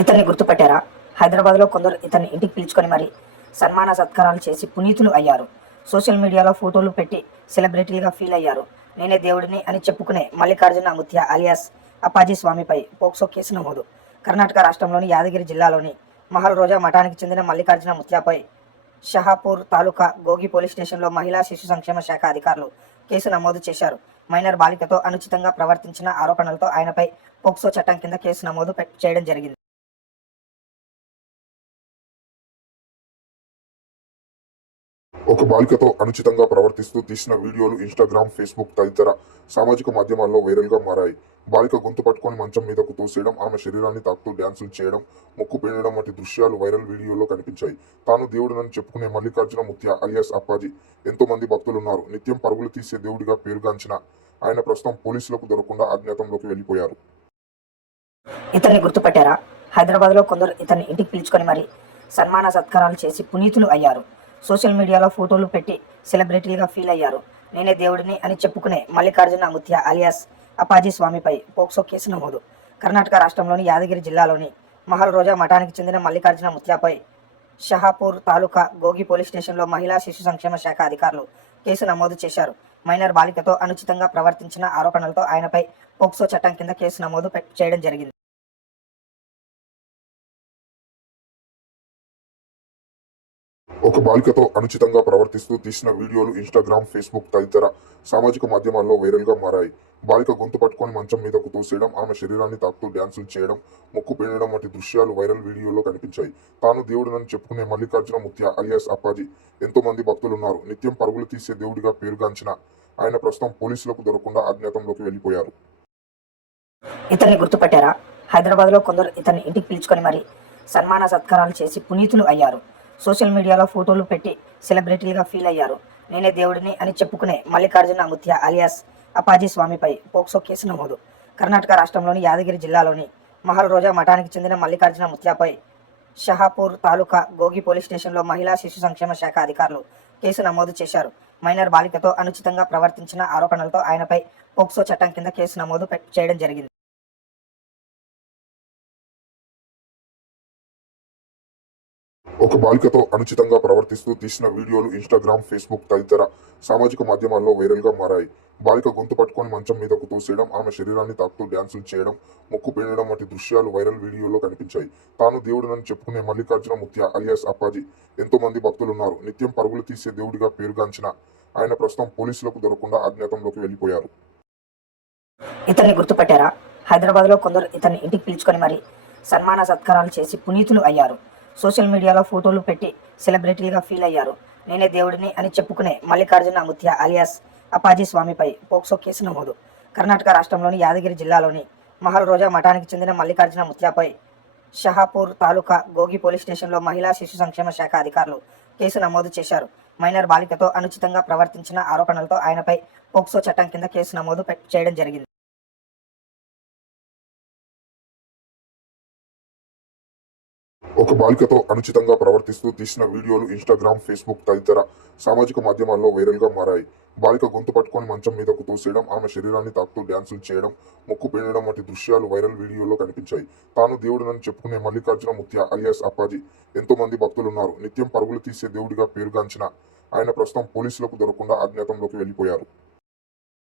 ఇతన్ని గుర్తుపట్టారా? హైదరాబాద్లో కొందరు ఇతన్ని ఇంటికి పిలుచుకొని మరి సన్మాన సత్కారాలు చేసి పునీతులు అయ్యారు. సోషల్ మీడియాలో ఫోటోలు పెట్టి సెలబ్రిటీలుగా ఫీల్ అయ్యారు. నేనే దేవుడిని అని చెప్పుకునే మల్లికార్జున ముత్య అలియాస్ అప్పాజీ స్వామిపై పోక్సో కేసు నమోదు. కర్ణాటక రాష్ట్రంలోని యాదగిరి జిల్లాలోని మహల్ రోజా మఠానికి చెందిన మల్లికార్జున ముత్యపై షహాపూర్ తాలూకా గోగి పోలీస్ స్టేషన్లో మహిళా శిశు సంక్షేమ శాఖ అధికారులు కేసు నమోదు చేశారు. మైనర్ బాలికతో అనుచితంగా ప్రవర్తించిన ఆరోపణలతో ఆయనపై పోక్సో చట్టం కింద కేసు నమోదు చేయడం జరిగింది. ఒక బాలికతో అనుచితంగా ప్రవర్తిస్తూ తీసిన వీడియోలు ఇన్స్టాగ్రామ్, ఫేస్బుక్ తదితర సామాజిక మాధ్యమాల్లో వైరల్గా మారాయి. బాలిక గొంతు పట్టుకొని మంచం మీదకు తోసేయడం, ఆమె శరీరాన్ని తాకుతూ డ్యాన్సులు చేయడం, ముక్కు పిండడం వంటి దృశ్యాలు వైరల్ వీడియోలో కనిపించాయి. తాను దేవుడినని చెప్పుకునే మల్లికార్జున ముత్య అలియాస్ అప్పాజీ ఎంతో మంది భక్తులున్నారు. నిత్యం పరుగులు తీసే దేవుడిగా పేరుగాంచిన ఆయన ప్రస్తుతం పోలీసులకు దొరకకుండా అజ్ఞాతంలోకి వెళ్లిపోయారు. ఇతన్ని గుర్తుపట్టారా? హైదరాబాద్లో కొందరు ఇతన్ని ఇంటికి పిలుచుకొని మరి సన్మాన సత్కారాలు చేసి పునీతులు అయ్యారు. సోషల్ మీడియాలో ఫోటోలు పెట్టి సెలబ్రిటీలుగా ఫీల్ అయ్యారు. నేనే దేవుడిని అని చెప్పుకునే మల్లికార్జున ముత్య అలియాస్ అప్పాజీ స్వామిపై పోక్సో కేసు నమోదు. కర్ణాటక రాష్ట్రంలోని యాదగిరి జిల్లాలోని మహల్ రోజా మఠానికి చెందిన మల్లికార్జున ముత్యపై షహాపూర్ తాలూకా గోగి పోలీస్ స్టేషన్లో మహిళా శిశు సంక్షేమ శాఖ అధికారులు కేసు నమోదు చేశారు. మైనర్ బాలికతో అనుచితంగా ప్రవర్తించిన ఆరోపణలతో ఆయనపై పోక్సో చట్టం కింద కేసు నమోదు చేయడం జరిగింది. ఒక బాలికతో అనుచితంగా ప్రవర్తిస్తూ తీసిన వీడియోలు ఇన్స్టాగ్రామ్, ఫేస్బుక్ తదితర సామాజిక మాధ్యమాల్లో వైరల్గా మారాయి. బాలిక గొంతు పట్టుకొని మంచం మీదకు తోసేయడం, ఆమె శరీరాన్ని తాకుతూ డ్యాన్సులు చేయడం, ముక్కు పిండడం వంటి దృశ్యాలు వైరల్ వీడియోలో కనిపించాయి. తాను దేవుడినని చెప్పుకునే మల్లికార్జున ముత్య అలియాస్ అప్పాజీ ఎంతో మంది భక్తులున్నారు. నిత్యం పరుగులు తీసే దేవుడిగా పేరుగాంచిన ఆయన ప్రస్తుతం పోలీసులకు దొరకకుండా అజ్ఞాతంలోకి వెళ్లిపోయారు. ఇతన్ని గుర్తుపట్టారా? హైదరాబాద్లో కొందరు ఇతన్ని ఇంటికి పిలుచుకొని మరి సన్మాన సత్కారాలు చేసి పునీతులు అయ్యారు. సోషల్ మీడియాలో ఫోటోలు పెట్టి సెలబ్రిటీలుగా ఫీల్ అయ్యారు. నేనే దేవుడిని అని చెప్పుకునే మల్లికార్జున ముత్య అలియాస్ అప్పాజీ స్వామిపై పోక్సో కేసు నమోదు. కర్ణాటక రాష్ట్రంలోని యాదగిరి జిల్లాలోని మహల్ రోజా మఠానికి చెందిన మల్లికార్జున ముత్యపై షహాపూర్ తాలూకా గోగి పోలీస్ స్టేషన్లో మహిళా శిశు సంక్షేమ శాఖ అధికారులు కేసు నమోదు చేశారు. మైనర్ బాలికతో అనుచితంగా ప్రవర్తించిన ఆరోపణలతో ఆయనపై పోక్సో చట్టం కింద కేసు నమోదు చేయడం జరిగింది. ఒక బాలికతో అనుచితంగా ప్రవర్తిస్తూ తీసిన వీడియోలు ఇన్స్టాగ్రామ్, ఫేస్బుక్ తదితర సామాజిక మాధ్యమాల్లో వైరల్గా మారాయి. బాలిక గొంతు పట్టుకొని మంచం మీదకు తోసేయడం, ఆమె శరీరాన్ని తాకుతూ డ్యాన్సులు చేయడం, ముక్కు పిండడం వంటి దృశ్యాలు వైరల్ వీడియోలో కనిపించాయి. తాను దేవుడినని చెప్పుకునే మల్లికార్జున ముత్య అలియాస్ అప్పాజీ ఎంతో మంది భక్తులున్నారు. నిత్యం పరుగులు తీసే దేవుడిగా పేరుగాంచిన ఆయన ప్రస్తుతం పోలీసులకు దొరకకుండా అజ్ఞాతంలోకి వెళ్లిపోయారు. ఇతన్ని గుర్తుపట్టారా? హైదరాబాద్లో కొందరు ఇతన్ని ఇంటికి పిలుచుకొని మరి సన్మాన సత్కారాలు చేసి పునీతులు అయ్యారు. సోషల్ మీడియాలో ఫోటోలు పెట్టి సెలబ్రిటీలుగా ఫీల్ అయ్యారు. నేనే దేవుడిని అని చెప్పుకునే మల్లికార్జున ముత్య అలియాస్ అప్పాజీ స్వామిపై పోక్సో కేసు నమోదు. కర్ణాటక రాష్ట్రంలోని యాదగిరి జిల్లాలోని మహల్ రోజా మఠానికి చెందిన మల్లికార్జున ముత్యపై షహాపూర్ తాలూకా గోగి పోలీస్ స్టేషన్లో మహిళా శిశు సంక్షేమ శాఖ అధికారులు కేసు నమోదు చేశారు. మైనర్ బాలికతో అనుచితంగా ప్రవర్తించిన ఆరోపణలతో ఆయనపై పోక్సో చట్టం కింద కేసు నమోదు చేయడం జరిగింది. ఒక బాలికతో అనుచితంగా ప్రవర్తిస్తూ తీసిన వీడియోలు ఇన్స్టాగ్రామ్, ఫేస్బుక్ తదితర సామాజిక మాధ్యమాల్లో వైరల్గా మారాయి. బాలిక గొంతు పట్టుకొని మంచం మీదకు తోసేయడం, ఆమె శరీరాన్ని తాకుతూ డ్యాన్సులు చేయడం, ముక్కు పిండడం వంటి దృశ్యాలు వైరల్ వీడియోలో కనిపించాయి. తాను దేవుడినని చెప్పుకునే మల్లికార్జున ముత్య అలియాస్ అప్పాజీ ఎంతో మంది భక్తులున్నారు. నిత్యం పరుగులు తీసే దేవుడిగా పేరుగాంచిన ఆయన ప్రస్తుతం పోలీసులకు దొరకకుండా అజ్ఞాతంలోకి వెళ్లిపోయారు.